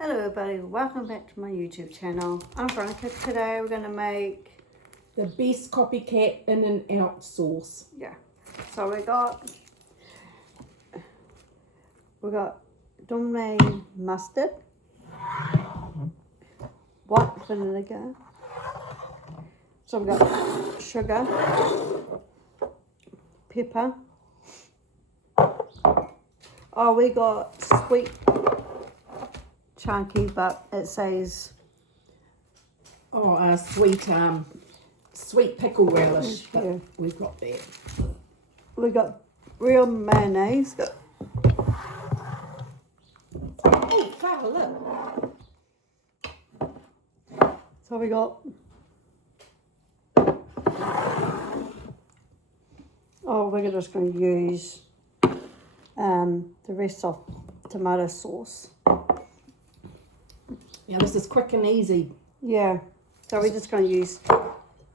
Hello everybody, welcome back to my YouTube channel. I'm Veronica. Today we're going to make the best copycat in and out sauce. So we got Domine mustard, white vinegar. So we got sugar, pepper. Oh, we got sweet chunky, but it says sweet pickle relish. But yeah. we've got that. We got real mayonnaise. Oh, wow, look. So we got we're just going to use the rest of tomato sauce. Now this is quick and easy. Yeah. So we're just going to use.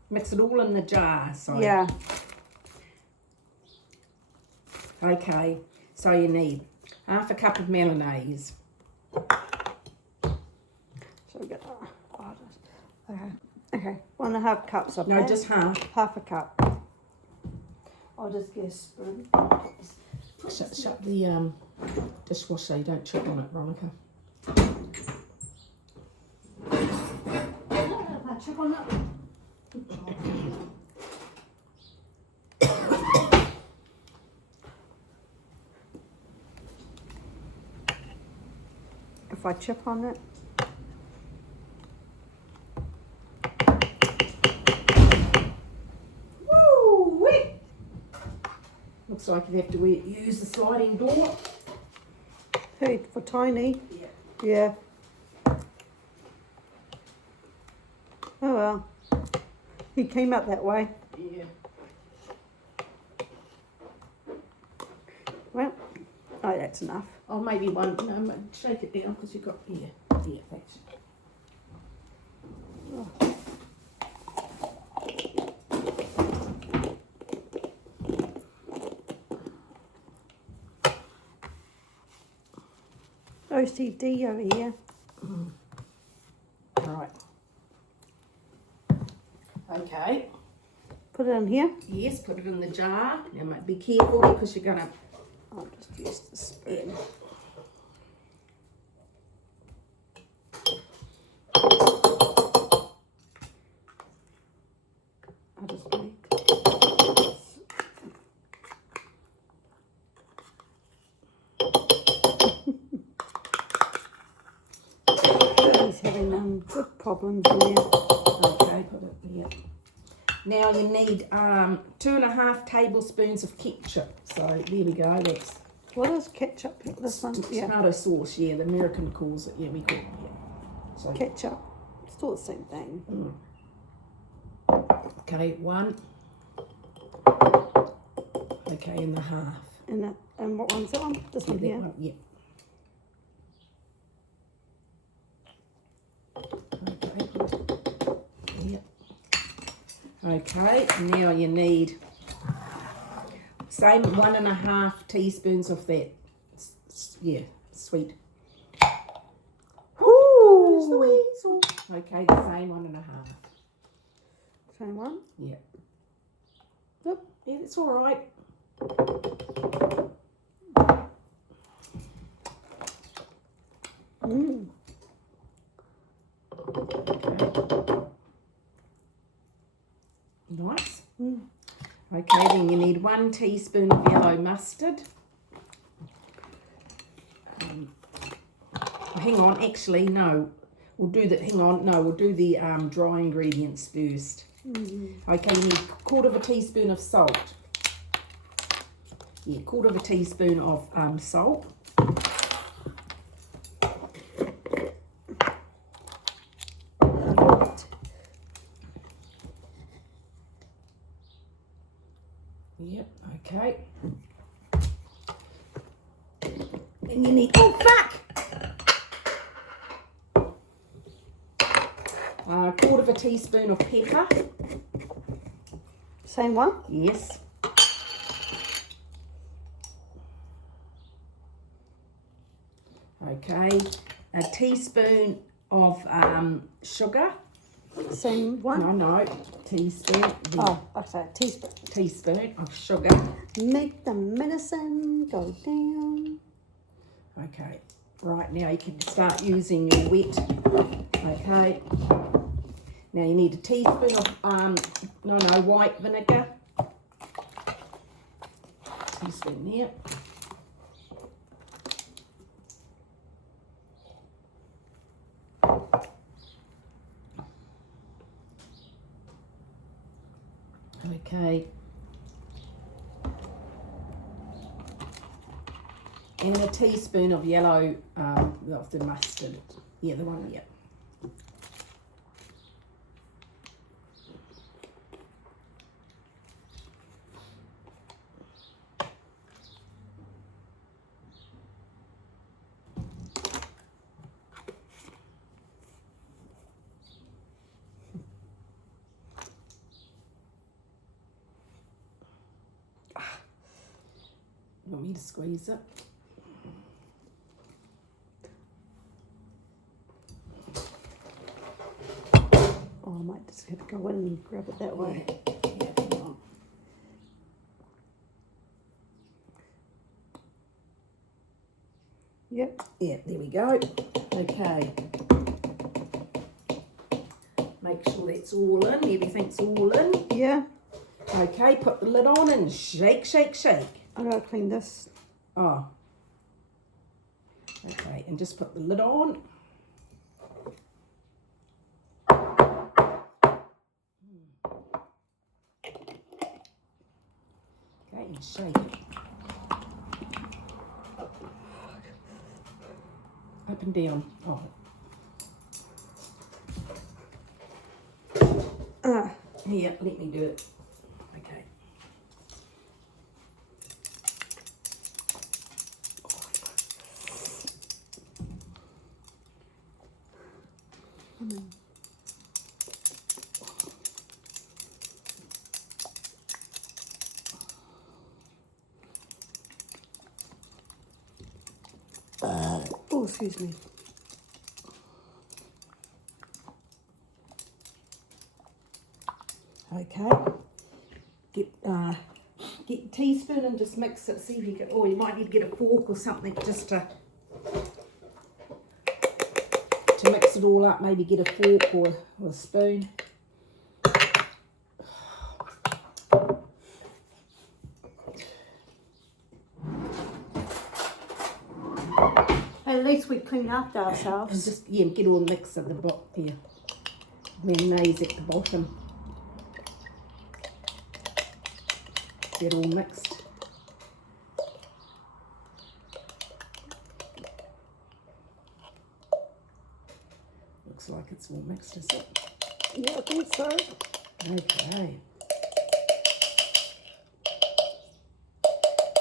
Mix it all in the jar. So Yeah. Okay. So you need half a cup of mayonnaise. So we got. Okay. 1.5 cups of. No, that. just half. Half a cup. I'll just get a spoon. Shut the dishwasher so you don't chip on it, Veronica. Chip on it. If I chip on it. Woo-wee. Looks like you have to use the sliding door. Hey, for tiny. Yeah. Yeah. Oh well. He came out that way. Yeah. Well, oh, that's enough. Oh, maybe one. No, shake it down because you've got. Yeah, thanks. OCD over here. Right. Okay. Put it in here. Yes, put it in the jar. Now, mate, be careful because you're gonna. I'll just use the spoon. I'll just make. He's having good problems in there. Okay, put it there. Now you need 2.5 tablespoons of ketchup. So there we go. That's What is ketchup? This one? Yeah. tomato sauce. Yeah, the American calls it. Yeah, we call it. Yeah. So Ketchup. Still the same thing. okay, 1. Okay, and the half. And what one's that one? This one that here. one, yeah. Okay. Yep. Okay, now you need same 1.5 teaspoons of that. Yeah, sweet. Ooh. The weasel. Okay, the same 1.5. Same one. Yeah. Yep. Yeah, that's all right. Mm. Okay. Nice. Mm. Okay, then you need 1 teaspoon of yellow mustard. Hang on, actually, no. We'll do the dry ingredients first. Okay, you need 1/4 teaspoon of salt. Yeah, 1/4 teaspoon of salt. Yep, okay. Then you need, oh fuck! 1/4 teaspoon of pepper. Same one? Yes. Okay. a teaspoon of sugar. Same one? No, teaspoon. Oh, okay, teaspoon. Teaspoon of sugar. Make the medicine go down. Okay, right now you can start using your wet. Okay. Now you need a teaspoon of white vinegar. Teaspoon there. Okay. And a teaspoon of yellow, of the mustard. Yeah, the one, yeah. You want me to squeeze it? Oh, I might just have to go in and grab it that way. Yeah, hang on. Yep. Yeah, there we go. Okay. Make sure that's all in, everything's all in. Yeah. Okay, put the lid on and shake, shake, shake. I gotta clean this. Oh. Okay, and just put the lid on. Okay, and shake it. Up and down. Oh. Here, let me do it. Okay. Oh, excuse me. Okay. Get a teaspoon and just mix it. See if you can. Oh, you might need to get a fork or something just to mix it all up. Maybe get a fork or a spoon. At least we clean up And ourselves. just get all mixed at the bottom here. Mayonnaise at the bottom. Get all mixed. Looks like it's all mixed, is it? Yeah, I think so. Okay.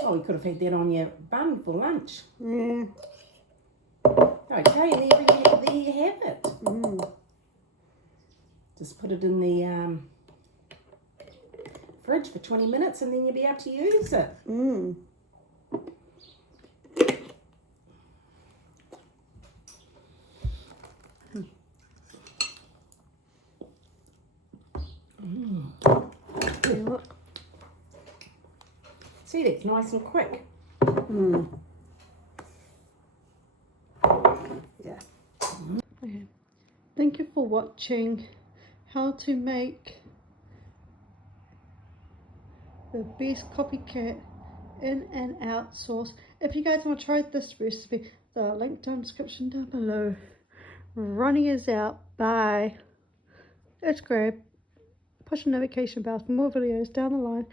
Oh, we could have had that on your bun for lunch. Yeah. Okay, there you have it. Just put it in the fridge for 20 minutes and then you'll be able to use it. Yeah, look. See, that's nice and quick. Yeah. Okay. Thank you for watching how to make the best copycat in and out sauce. If you guys want to try this recipe, the link down in the description down below. Ronnie is out. Bye. Subscribe. Push the notification bell for more videos down the line.